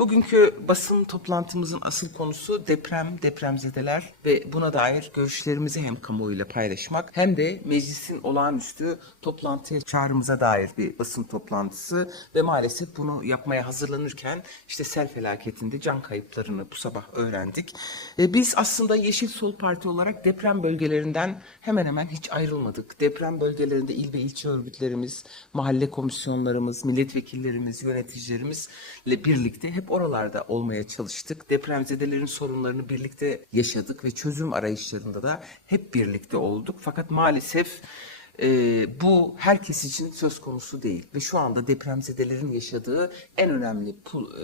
Bugünkü basın toplantımızın asıl konusu deprem, depremzedeler ve buna dair görüşlerimizi hem kamuoyuyla paylaşmak hem de meclisin olağanüstü toplantıya çağrımıza dair bir basın toplantısı ve maalesef bunu yapmaya hazırlanırken işte sel felaketinde can kayıplarını bu sabah öğrendik. E, biz aslında Yeşil Sol Parti olarak deprem bölgelerinden hemen hemen hiç ayrılmadık. Deprem bölgelerinde il ve ilçe örgütlerimiz, mahalle komisyonlarımız, milletvekillerimiz, yöneticilerimizle birlikte hep oralarda olmaya çalıştık. Depremzedelerin sorunlarını birlikte yaşadık ve çözüm arayışlarında da hep birlikte olduk. Fakat maalesef e, bu herkes için söz konusu değil ve şu anda depremzedelerin yaşadığı en önemli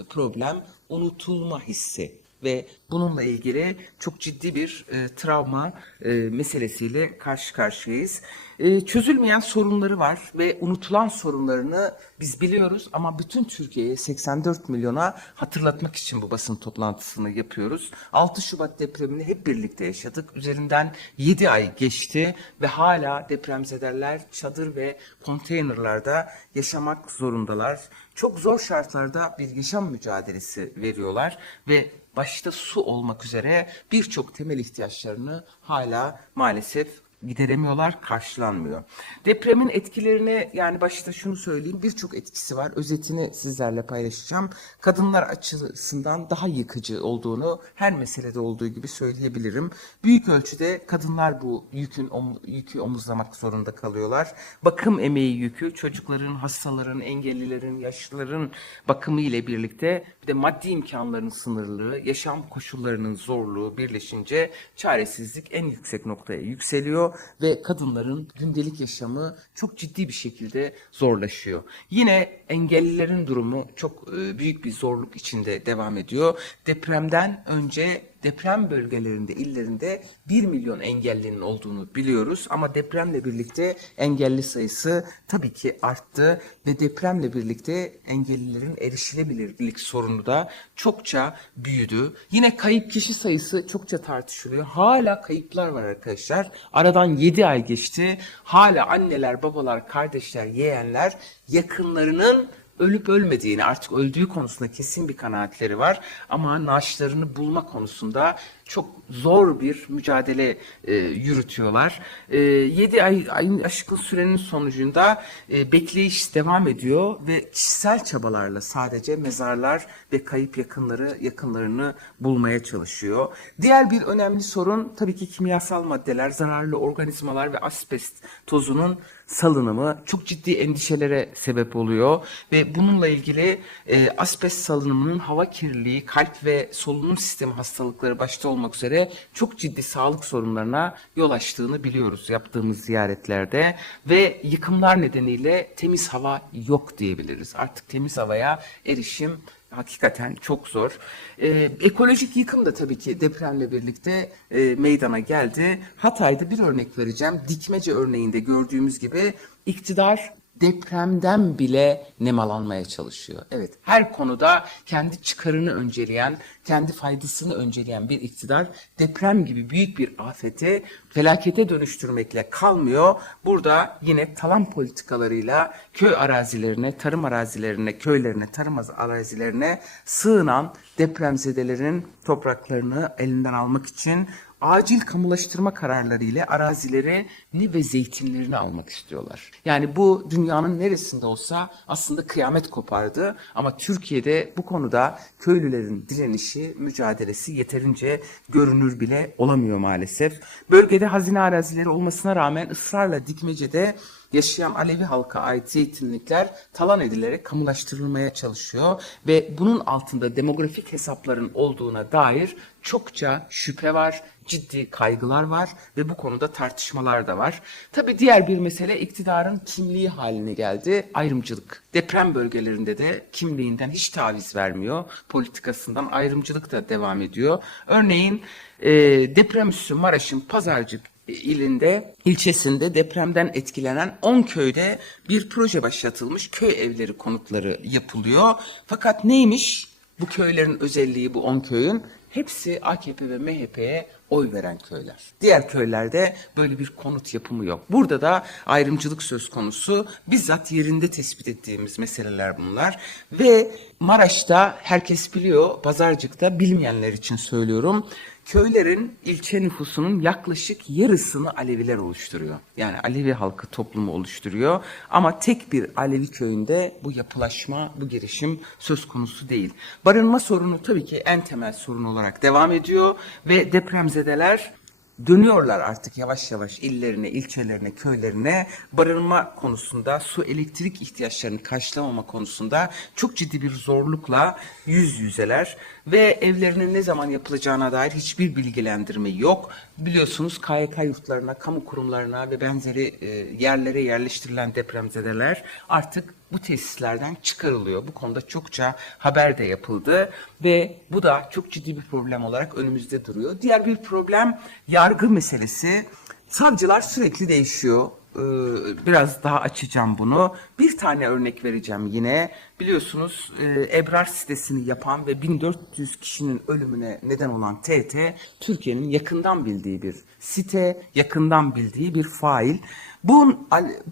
problem unutulma hissi ve bununla ilgili çok ciddi bir e, travma e, meselesiyle karşı karşıyayız. E, çözülmeyen sorunları var ve unutulan sorunlarını biz biliyoruz ama bütün Türkiye'ye 84 milyona hatırlatmak için bu basın toplantısını yapıyoruz. 6 Şubat depremini hep birlikte yaşadık. Üzerinden 7 ay geçti ve hala depremzedeler çadır ve konteynerlarda yaşamak zorundalar. Çok zor şartlarda bir yaşam mücadelesi veriyorlar ve başta su olmak üzere birçok temel ihtiyaçlarını hala maalesef gideremiyorlar, karşılanmıyor. Depremin etkilerine yani başta şunu söyleyeyim birçok etkisi var. Özetini sizlerle paylaşacağım. Kadınlar açısından daha yıkıcı olduğunu her meselede olduğu gibi söyleyebilirim. Büyük ölçüde kadınlar bu yükün yükü omuzlamak zorunda kalıyorlar. Bakım emeği yükü çocukların, hastaların, engellilerin, yaşlıların bakımı ile birlikte bir de maddi imkanların sınırlılığı, yaşam koşullarının zorluğu birleşince çaresizlik en yüksek noktaya yükseliyor ve kadınların gündelik yaşamı çok ciddi bir şekilde zorlaşıyor. Yine engellilerin durumu çok e, büyük bir zorluk içinde devam ediyor. Depremden önce deprem bölgelerinde, illerinde 1 milyon engellinin olduğunu biliyoruz. Ama depremle birlikte engelli sayısı tabii ki arttı ve depremle birlikte engellilerin erişilebilirlik sorunu da çokça büyüdü. Yine kayıp kişi sayısı çokça tartışılıyor. Hala kayıplar var arkadaşlar. Aradan 7 ay geçti. Hala anneler, babalar, kardeşler, yeğenler yakınlarının ölüp ölmediğini artık öldüğü konusunda kesin bir kanaatleri var. Ama naaşlarını bulma konusunda çok zor bir mücadele e, yürütüyorlar. E, 7 ay ayın aşkın sürenin sonucunda e, bekleyiş devam ediyor ve kişisel çabalarla sadece mezarlar ve kayıp yakınları yakınlarını bulmaya çalışıyor. Diğer bir önemli sorun tabii ki kimyasal maddeler, zararlı organizmalar ve asbest tozunun salınımı çok ciddi endişelere sebep oluyor ve bununla ilgili e, asbest salınımının hava kirliliği, kalp ve solunum sistemi hastalıkları başta olmak üzere çok ciddi sağlık sorunlarına yol açtığını biliyoruz yaptığımız ziyaretlerde ve yıkımlar nedeniyle temiz hava yok diyebiliriz. Artık temiz havaya erişim hakikaten çok zor. Ee, ekolojik yıkım da tabii ki depremle birlikte e, meydana geldi. Hatay'da bir örnek vereceğim. Dikmece örneğinde gördüğümüz gibi iktidar depremden bile nemalanmaya çalışıyor. Evet, her konuda kendi çıkarını önceleyen, kendi faydasını önceleyen bir iktidar deprem gibi büyük bir afeti felakete dönüştürmekle kalmıyor. Burada yine talan politikalarıyla köy arazilerine, tarım arazilerine, köylerine, tarım arazilerine sığınan depremzedelerin topraklarını elinden almak için acil kamulaştırma kararları ile arazilerini ve zeytinlerini almak istiyorlar. Yani bu dünyanın neresinde olsa aslında kıyamet kopardı ama Türkiye'de bu konuda köylülerin direnişi, mücadelesi yeterince görünür bile olamıyor maalesef. Bölgede hazine arazileri olmasına rağmen ısrarla Dikmece'de yaşayan Alevi halka ait zeytinlikler talan edilerek kamulaştırılmaya çalışıyor ve bunun altında demografik hesapların olduğuna dair çokça şüphe var, ciddi kaygılar var ve bu konuda tartışmalar da var. Tabi diğer bir mesele iktidarın kimliği haline geldi. Ayrımcılık. Deprem bölgelerinde de kimliğinden hiç taviz vermiyor. Politikasından ayrımcılık da devam ediyor. Örneğin e, deprem üssü Maraş'ın Pazarcık ilinde, ilçesinde depremden etkilenen 10 köyde bir proje başlatılmış. Köy evleri konutları yapılıyor. Fakat neymiş bu köylerin özelliği bu 10 köyün? hepsi AKP ve MHP'ye oy veren köyler. Diğer köylerde böyle bir konut yapımı yok. Burada da ayrımcılık söz konusu. Bizzat yerinde tespit ettiğimiz meseleler bunlar. Ve Maraş'ta herkes biliyor, Pazarcık'ta bilmeyenler için söylüyorum. Köylerin ilçe nüfusunun yaklaşık yarısını Aleviler oluşturuyor. Yani Alevi halkı toplumu oluşturuyor. Ama tek bir Alevi köyünde bu yapılaşma, bu girişim söz konusu değil. Barınma sorunu tabii ki en temel sorun olarak devam ediyor ve depremzedeler dönüyorlar artık yavaş yavaş illerine, ilçelerine, köylerine barınma konusunda, su elektrik ihtiyaçlarını karşılamama konusunda çok ciddi bir zorlukla yüz yüzeler ve evlerinin ne zaman yapılacağına dair hiçbir bilgilendirme yok. Biliyorsunuz KYK yurtlarına, kamu kurumlarına ve benzeri e, yerlere yerleştirilen depremzedeler artık bu tesislerden çıkarılıyor. Bu konuda çokça haber de yapıldı ve bu da çok ciddi bir problem olarak önümüzde duruyor. Diğer bir problem yargı meselesi. Savcılar sürekli değişiyor. Ee, Biraz daha açacağım bunu. Bir tane örnek vereceğim yine. Biliyorsunuz e, Ebrar sitesini yapan ve 1400 kişinin ölümüne neden olan TT, Türkiye'nin yakından bildiği bir site, yakından bildiği bir fail. Bu,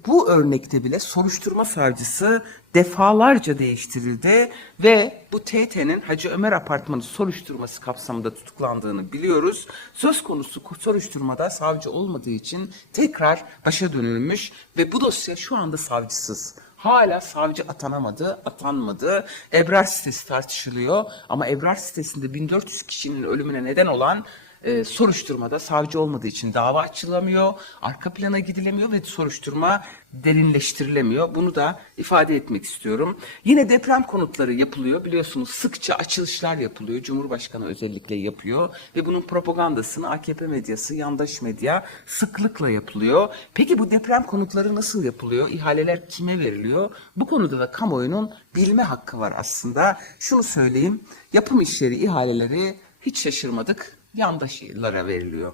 bu örnekte bile soruşturma savcısı defalarca değiştirildi ve bu TT'nin Hacı Ömer Apartmanı soruşturması kapsamında tutuklandığını biliyoruz. Söz konusu soruşturmada savcı olmadığı için tekrar başa dönülmüş ve bu dosya şu anda savcısız. Hala savcı atanamadı, atanmadı. Ebrar sitesi tartışılıyor ama Ebrar sitesinde 1400 kişinin ölümüne neden olan e, soruşturmada savcı olmadığı için dava açılamıyor, arka plana gidilemiyor ve soruşturma derinleştirilemiyor. Bunu da ifade etmek istiyorum. Yine deprem konutları yapılıyor. Biliyorsunuz sıkça açılışlar yapılıyor. Cumhurbaşkanı özellikle yapıyor ve bunun propagandasını AKP medyası, yandaş medya sıklıkla yapılıyor. Peki bu deprem konutları nasıl yapılıyor? İhaleler kime veriliyor? Bu konuda da kamuoyunun bilme hakkı var aslında. Şunu söyleyeyim. Yapım işleri, ihaleleri hiç şaşırmadık yandaşlara veriliyor.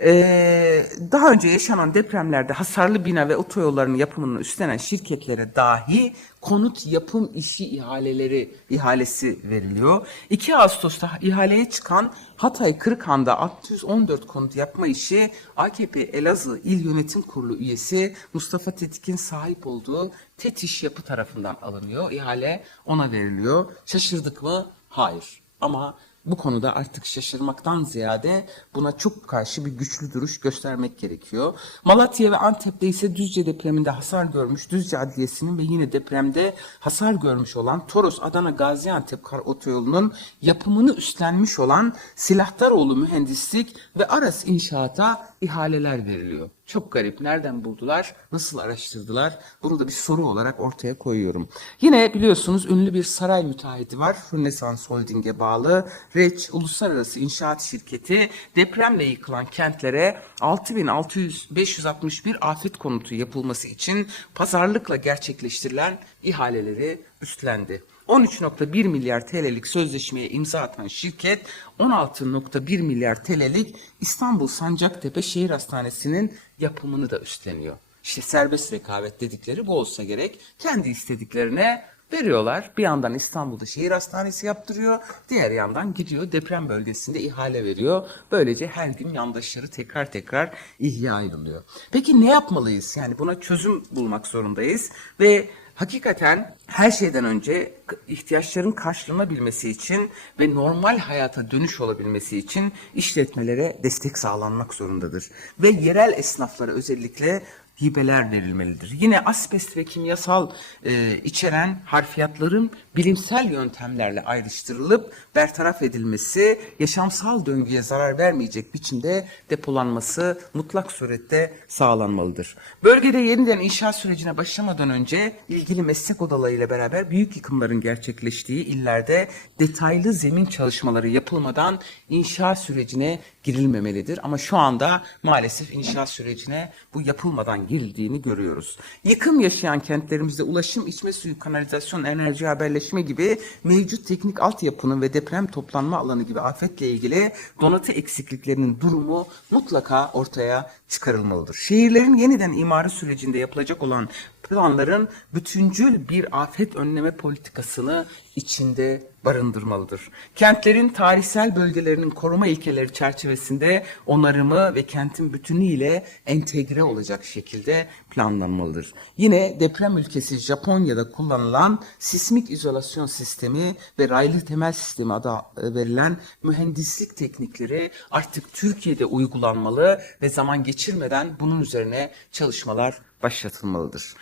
Ee, daha önce yaşanan depremlerde hasarlı bina ve otoyollarının yapımını üstlenen şirketlere dahi konut yapım işi ihaleleri ihalesi veriliyor. 2 Ağustos'ta ihaleye çıkan Hatay Kırıkhan'da 614 konut yapma işi AKP Elazığ İl Yönetim Kurulu üyesi Mustafa Tetik'in sahip olduğu TETİş Yapı tarafından alınıyor. İhale ona veriliyor. Şaşırdık mı? Hayır. Ama bu konuda artık şaşırmaktan ziyade buna çok karşı bir güçlü duruş göstermek gerekiyor. Malatya ve Antep'te ise Düzce depreminde hasar görmüş Düzce Adliyesi'nin ve yine depremde hasar görmüş olan Toros Adana Gaziantep kar otoyolunun yapımını üstlenmiş olan Silahdaroğlu Mühendislik ve Aras İnşaat'a ihaleler veriliyor. Çok garip. Nereden buldular? Nasıl araştırdılar? Bunu da bir soru olarak ortaya koyuyorum. Yine biliyorsunuz ünlü bir saray müteahhiti var. Rönesans Holding'e bağlı. Reç Uluslararası İnşaat Şirketi depremle yıkılan kentlere 6661 afet konutu yapılması için pazarlıkla gerçekleştirilen ihaleleri üstlendi. 13.1 milyar TL'lik sözleşmeye imza atan şirket 16.1 milyar TL'lik İstanbul Sancaktepe Şehir Hastanesi'nin yapımını da üstleniyor. İşte serbest rekabet dedikleri bu olsa gerek. Kendi istediklerine veriyorlar. Bir yandan İstanbul'da şehir hastanesi yaptırıyor. Diğer yandan gidiyor deprem bölgesinde ihale veriyor. Böylece her gün yandaşları tekrar tekrar ihya ediliyor. Peki ne yapmalıyız? Yani buna çözüm bulmak zorundayız. Ve hakikaten her şeyden önce ihtiyaçların karşılanabilmesi için ve normal hayata dönüş olabilmesi için işletmelere destek sağlanmak zorundadır. Ve yerel esnaflara özellikle hibeler verilmelidir. Yine asbest ve kimyasal e, içeren harfiyatların bilimsel yöntemlerle ayrıştırılıp bertaraf edilmesi, yaşamsal döngüye zarar vermeyecek biçimde depolanması mutlak surette sağlanmalıdır. Bölgede yeniden inşaat sürecine başlamadan önce ilgili meslek odalarıyla beraber büyük yıkımların gerçekleştiği illerde detaylı zemin çalışmaları yapılmadan inşaat sürecine girilmemelidir. Ama şu anda maalesef inşaat sürecine bu yapılmadan girildiğini görüyoruz. Yıkım yaşayan kentlerimizde ulaşım, içme suyu, kanalizasyon, enerji, haberleşme gibi mevcut teknik altyapının ve deprem toplanma alanı gibi afetle ilgili donatı eksikliklerinin durumu mutlaka ortaya çıkarılmalıdır. Şehirlerin yeniden imarı sürecinde yapılacak olan planların bütüncül bir afet önleme politikasını içinde barındırmalıdır. Kentlerin tarihsel bölgelerinin koruma ilkeleri çerçevesinde onarımı ve kentin bütünüyle entegre olacak şekilde planlanmalıdır. Yine deprem ülkesi Japonya'da kullanılan sismik izolasyon sistemi ve raylı temel sistemi adı verilen mühendislik teknikleri artık Türkiye'de uygulanmalı ve zaman geçirmeden bunun üzerine çalışmalar başlatılmalıdır.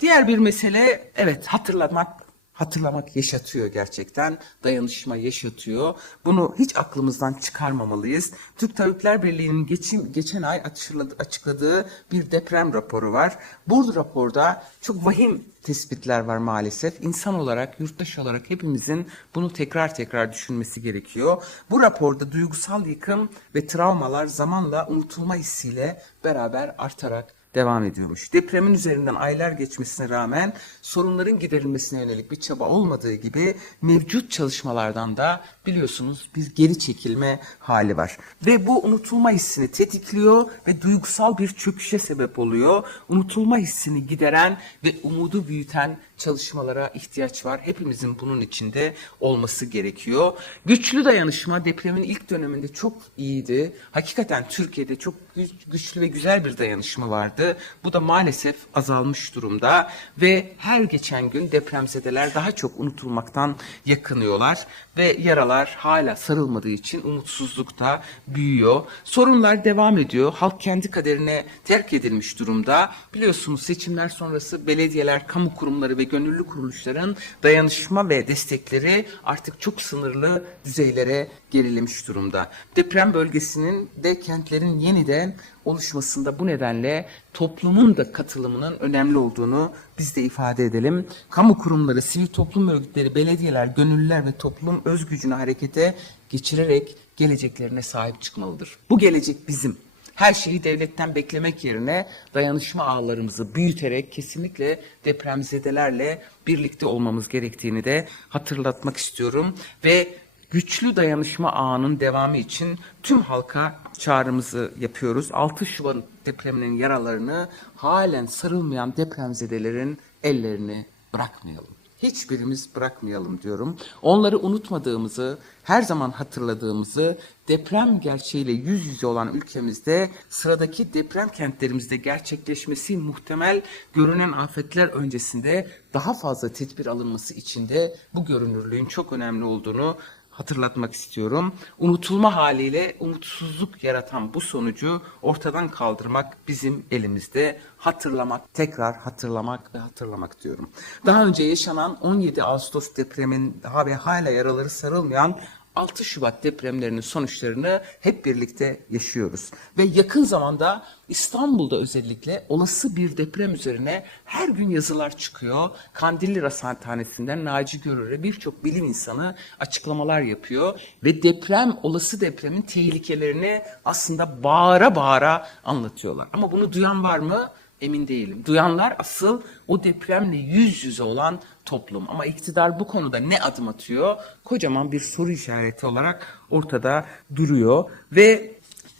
Diğer bir mesele evet hatırlamak hatırlamak yaşatıyor gerçekten. Dayanışma yaşatıyor. Bunu hiç aklımızdan çıkarmamalıyız. Türk Tabipler Birliği'nin geçim, geçen ay açıkladı- açıkladığı bir deprem raporu var. Bu raporda çok vahim tespitler var maalesef. İnsan olarak, yurttaş olarak hepimizin bunu tekrar tekrar düşünmesi gerekiyor. Bu raporda duygusal yıkım ve travmalar zamanla unutulma hissiyle beraber artarak devam ediyormuş. Depremin üzerinden aylar geçmesine rağmen sorunların giderilmesine yönelik bir çaba olmadığı gibi mevcut çalışmalardan da biliyorsunuz bir geri çekilme hali var. Ve bu unutulma hissini tetikliyor ve duygusal bir çöküşe sebep oluyor. Unutulma hissini gideren ve umudu büyüten çalışmalara ihtiyaç var. Hepimizin bunun içinde olması gerekiyor. Güçlü dayanışma depremin ilk döneminde çok iyiydi. Hakikaten Türkiye'de çok gü- güçlü ve güzel bir dayanışma vardı. Bu da maalesef azalmış durumda ve her geçen gün depremzedeler daha çok unutulmaktan yakınıyorlar ve yaralar hala sarılmadığı için umutsuzluk da büyüyor. Sorunlar devam ediyor. Halk kendi kaderine terk edilmiş durumda. Biliyorsunuz seçimler sonrası belediyeler, kamu kurumları ve gönüllü kuruluşların dayanışma ve destekleri artık çok sınırlı düzeylere gerilemiş durumda. Deprem bölgesinin de kentlerin yeniden oluşmasında bu nedenle toplumun da katılımının önemli olduğunu biz de ifade edelim. Kamu kurumları, sivil toplum örgütleri, belediyeler, gönüllüler ve toplum öz gücünü harekete geçirerek geleceklerine sahip çıkmalıdır. Bu gelecek bizim. Her şeyi devletten beklemek yerine dayanışma ağlarımızı büyüterek kesinlikle depremzedelerle birlikte olmamız gerektiğini de hatırlatmak istiyorum ve güçlü dayanışma ağının devamı için tüm halka çağrımızı yapıyoruz. 6 Şubat depreminin yaralarını halen sarılmayan depremzedelerin ellerini bırakmayalım. Hiçbirimiz bırakmayalım diyorum. Onları unutmadığımızı, her zaman hatırladığımızı, deprem gerçeğiyle yüz yüze olan ülkemizde sıradaki deprem kentlerimizde gerçekleşmesi muhtemel görünen afetler öncesinde daha fazla tedbir alınması için de bu görünürlüğün çok önemli olduğunu hatırlatmak istiyorum. Unutulma haliyle umutsuzluk yaratan bu sonucu ortadan kaldırmak bizim elimizde. Hatırlamak, tekrar hatırlamak ve hatırlamak diyorum. Daha önce yaşanan 17 Ağustos depremin ve hala yaraları sarılmayan 6 Şubat depremlerinin sonuçlarını hep birlikte yaşıyoruz. Ve yakın zamanda İstanbul'da özellikle olası bir deprem üzerine her gün yazılar çıkıyor. Kandilli Rasathanesi'nden Naci Görür'e birçok bilim insanı açıklamalar yapıyor. Ve deprem, olası depremin tehlikelerini aslında bağıra bağıra anlatıyorlar. Ama bunu duyan var mı? Emin değilim. Duyanlar asıl o depremle yüz yüze olan toplum. Ama iktidar bu konuda ne adım atıyor? Kocaman bir soru işareti olarak ortada duruyor. Ve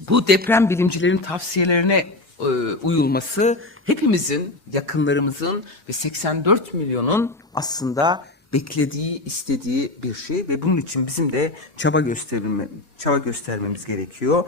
bu deprem bilimcilerin tavsiyelerine e, uyulması hepimizin, yakınlarımızın ve 84 milyonun aslında beklediği, istediği bir şey ve bunun için bizim de çaba gösterme, çaba göstermemiz gerekiyor.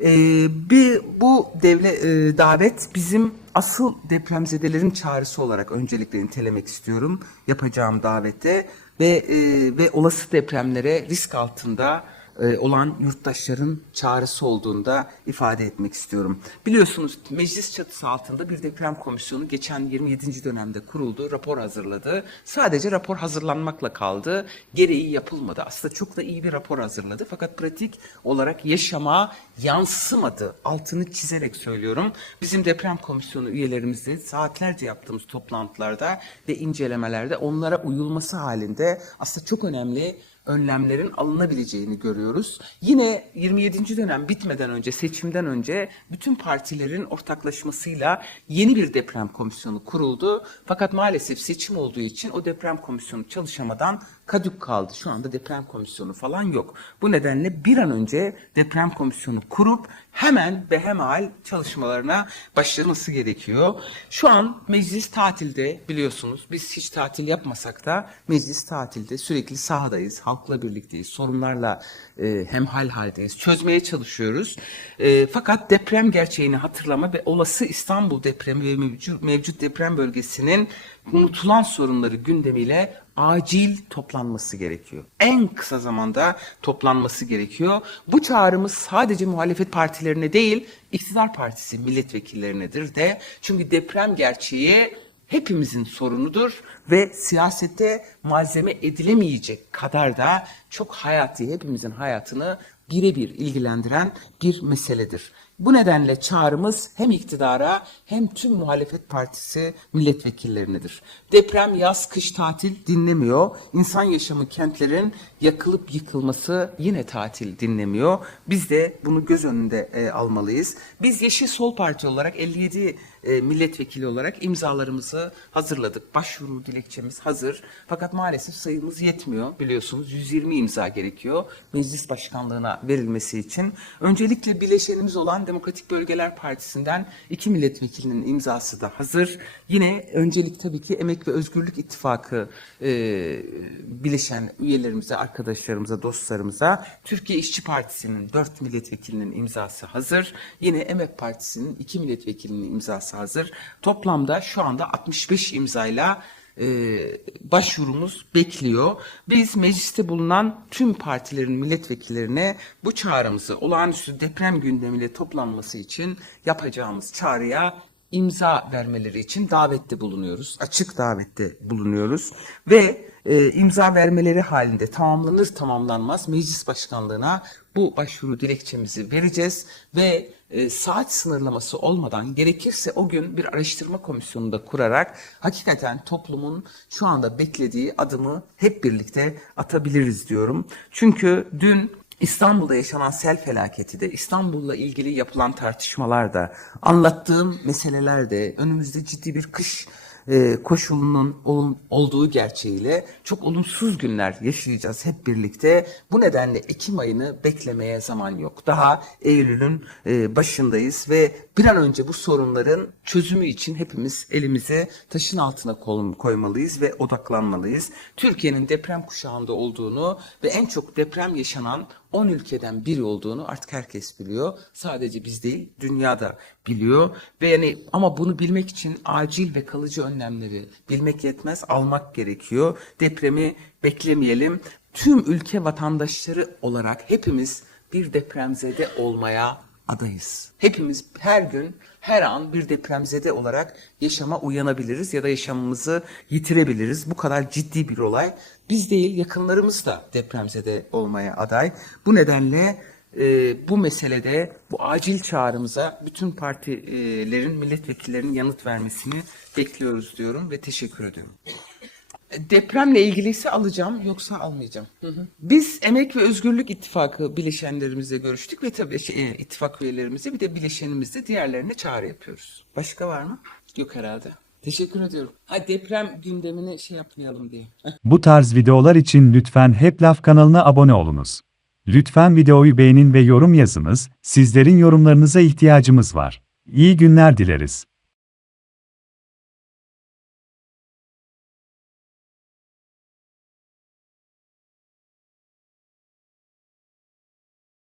Ee, bir bu devle e, davet bizim asıl depremzedelerin çağrısı olarak öncelikle nitelemek istiyorum yapacağım davete ve e, ve olası depremlere risk altında olan yurttaşların çağrısı olduğunda ifade etmek istiyorum. Biliyorsunuz meclis çatısı altında bir deprem komisyonu geçen 27. dönemde kuruldu, rapor hazırladı. Sadece rapor hazırlanmakla kaldı. Gereği yapılmadı. Aslında çok da iyi bir rapor hazırladı fakat pratik olarak yaşama yansımadı. Altını çizerek söylüyorum. Bizim deprem komisyonu üyelerimizle saatlerce yaptığımız toplantılarda ve incelemelerde onlara uyulması halinde aslında çok önemli önlemlerin alınabileceğini görüyoruz. Yine 27. dönem bitmeden önce, seçimden önce bütün partilerin ortaklaşmasıyla yeni bir deprem komisyonu kuruldu. Fakat maalesef seçim olduğu için o deprem komisyonu çalışamadan kadük kaldı. Şu anda deprem komisyonu falan yok. Bu nedenle bir an önce deprem komisyonu kurup hemen behemhal çalışmalarına başlaması gerekiyor. Şu an meclis tatilde biliyorsunuz. Biz hiç tatil yapmasak da meclis tatilde sürekli sahadayız. Halkla birlikteyiz. Sorunlarla e, hemhal haldeyiz. Çözmeye çalışıyoruz. E, fakat deprem gerçeğini hatırlama ve olası İstanbul depremi ve mevcut, mevcut deprem bölgesinin unutulan sorunları gündemiyle acil toplanması gerekiyor. En kısa zamanda toplanması gerekiyor. Bu çağrımız sadece muhalefet partilerine değil, iktidar partisi milletvekillerinedir de. Çünkü deprem gerçeği hepimizin sorunudur ve siyasette malzeme edilemeyecek kadar da çok hayati, hepimizin hayatını birebir ilgilendiren bir meseledir. Bu nedenle çağrımız hem iktidara hem tüm muhalefet partisi milletvekillerinedir. Deprem, yaz, kış tatil dinlemiyor. İnsan yaşamı kentlerin yakılıp yıkılması yine tatil dinlemiyor. Biz de bunu göz önünde e, almalıyız. Biz Yeşil Sol Parti olarak 57 e, milletvekili olarak imzalarımızı hazırladık. Başvuru dilekçemiz hazır. Fakat maalesef sayımız yetmiyor. Biliyorsunuz 120 imza gerekiyor meclis başkanlığına verilmesi için. Öncelikle bileşenimiz olan Demokratik Bölgeler Partisi'nden iki milletvekilinin imzası da hazır. Yine öncelik tabii ki Emek ve Özgürlük İttifakı e, bileşen üyelerimize, arkadaşlarımıza, dostlarımıza. Türkiye İşçi Partisi'nin dört milletvekilinin imzası hazır. Yine Emek Partisi'nin iki milletvekilinin imzası hazır. Toplamda şu anda 65 imzayla e, başvurumuz bekliyor. Biz mecliste bulunan tüm partilerin milletvekillerine bu çağrımızı olağanüstü deprem gündemiyle toplanması için yapacağımız çağrıya imza vermeleri için davette bulunuyoruz. Açık davette bulunuyoruz ve e, imza vermeleri halinde tamamlanır tamamlanmaz meclis başkanlığına bu başvuru dilekçemizi vereceğiz ve e, saat sınırlaması olmadan gerekirse o gün bir araştırma komisyonu da kurarak hakikaten toplumun şu anda beklediği adımı hep birlikte atabiliriz diyorum. Çünkü dün İstanbul'da yaşanan sel felaketi de İstanbul'la ilgili yapılan tartışmalar da anlattığım meseleler de önümüzde ciddi bir kış e, koşulunun ol- olduğu gerçeğiyle çok olumsuz günler yaşayacağız hep birlikte. Bu nedenle Ekim ayını beklemeye zaman yok. Daha Eylül'ün e, başındayız ve bir an önce bu sorunların çözümü için hepimiz elimize taşın altına kol- koymalıyız ve odaklanmalıyız. Türkiye'nin deprem kuşağında olduğunu ve en çok deprem yaşanan 10 ülkeden biri olduğunu artık herkes biliyor. Sadece biz değil, dünya da biliyor. Ve yani ama bunu bilmek için acil ve kalıcı önlemleri bilmek yetmez, almak gerekiyor. Depremi beklemeyelim. Tüm ülke vatandaşları olarak hepimiz bir depremzede olmaya adayız. Hepimiz her gün, her an bir depremzede olarak yaşama uyanabiliriz ya da yaşamımızı yitirebiliriz. Bu kadar ciddi bir olay. Biz değil, yakınlarımız da depremzede olmaya aday. Bu nedenle e, bu meselede bu acil çağrımıza bütün partilerin milletvekillerinin yanıt vermesini bekliyoruz diyorum ve teşekkür ediyorum. Depremle ilgiliyse alacağım yoksa almayacağım. Biz Emek ve Özgürlük İttifakı bileşenlerimizle görüştük ve tabii şey, e, ittifak üyelerimizle bir de bileşenimizle diğerlerine çağrı yapıyoruz. Başka var mı? Yok herhalde. Teşekkür ediyorum. Ha deprem gündemini şey yapmayalım diye. Bu tarz videolar için lütfen Hep Laf kanalına abone olunuz. Lütfen videoyu beğenin ve yorum yazınız, sizlerin yorumlarınıza ihtiyacımız var. İyi günler dileriz.